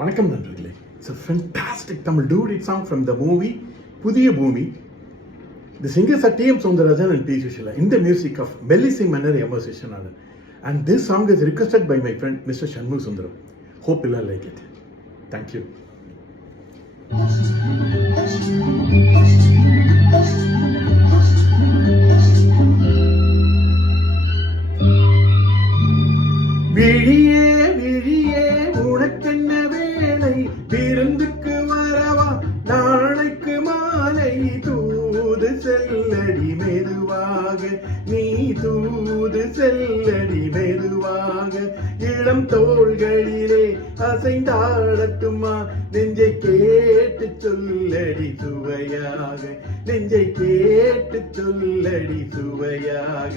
வணக்கம் நண்பர்களே. It's a fantastic Tamil duet song from the movie புதிய பூமி. The singers are T.M. Soundarajan and P. Sushila in the music of Melissy Manner M. Seshanathan. And this song is requested by my friend Mr. Shanmugh Sundaram. Hope you'll like it. Thank you. விழியே விழியே உனக்கென்ன வேலை, விருந்துக்கு வரவா நாளைக்கு மாலை, தூது செல்லடி மெதுவாக, நீ தூது செல்லடி மெதுவாக, இளம் தோள்களிலே அசைந்தாடட்டுமா, நெஞ்சை கேட்டு சொல்லடி சுவையாக, நெஞ்சை கேட்டு சொல்லடி சுவையாக.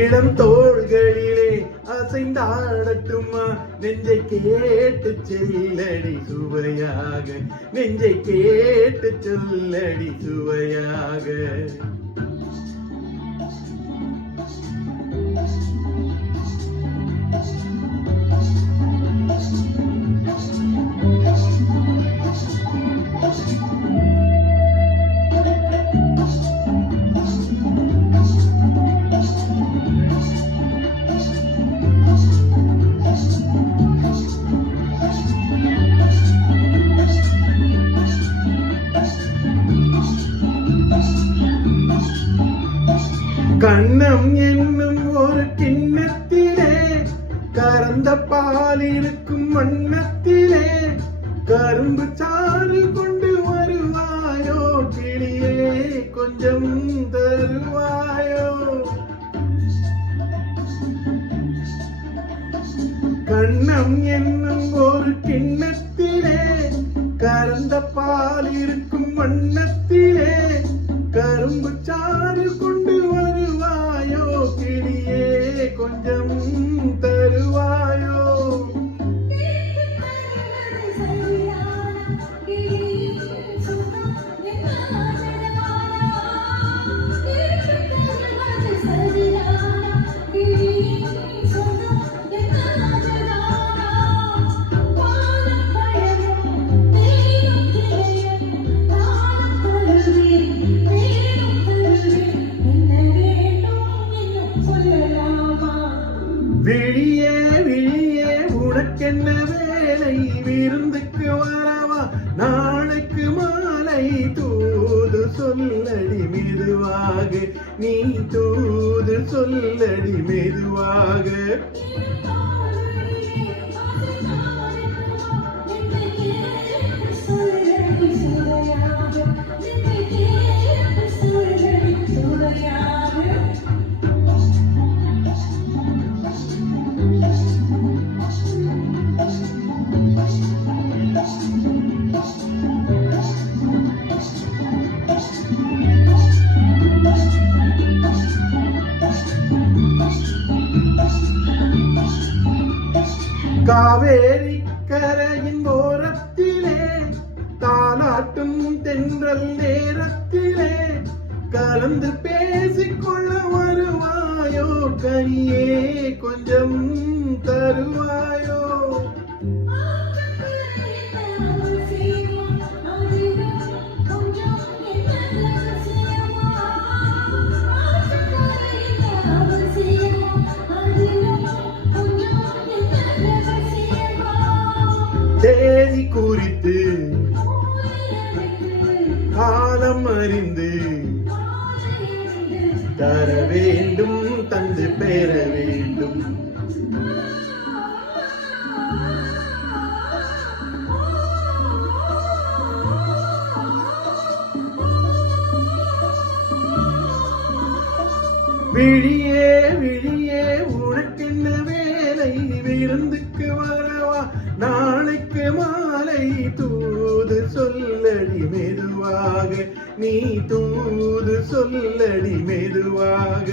இளம் தோள்களிலே அசைந்தாடட்டுமா, நெஞ்சை கேட்டு சொல்லடி சுவையாக, நெஞ்சை கேட்டு சொல்லடி சுவையாக. கண்ணம் என்னும் ஒரு கிண்ணத்திலே கறந்த பால் இருக்கும் வண்ணத்திலே, கரும்பு சாறு கொண்டு வருவாயோ கிளியே, கொஞ்சம் தருவாயோ. கண்ணம் என்னும் ஒரு கிண்ணத்திலே கறந்த பால் இருக்கும் வண்ணத்திலே, கரும்பு சாறு கொண்டு வருவாயோ கிளியே, கொஞ்சம் தருவாயோ. விழியே விழியே உனக்கென்ன வேலை, விருந்துக்கு வரவா நாளைக்கு மாலை, தூது சொல்லடி மெதுவாக, நீ தூது சொல்லடி மெதுவாக. காவேரி கரையின் ஓரத்திலே தாலாட்டும் தென்றல் நேரத்திலே, கலந்து பேசிக்கொள்ள வருவாயோ கனியே, கொஞ்சம் தருவாயோ. தேதி குறித்து காலம் அறிந்து தர வேண்டும், தந்து பெற வேண்டும். விழியே விழியே உனக்கென்ன வேலை, விருந்துக்கு வரவா நாளைக்கு மாலை, தூது சொல்லடி மெதுவாக, நீ தூது சொல்லடி மெதுவாக.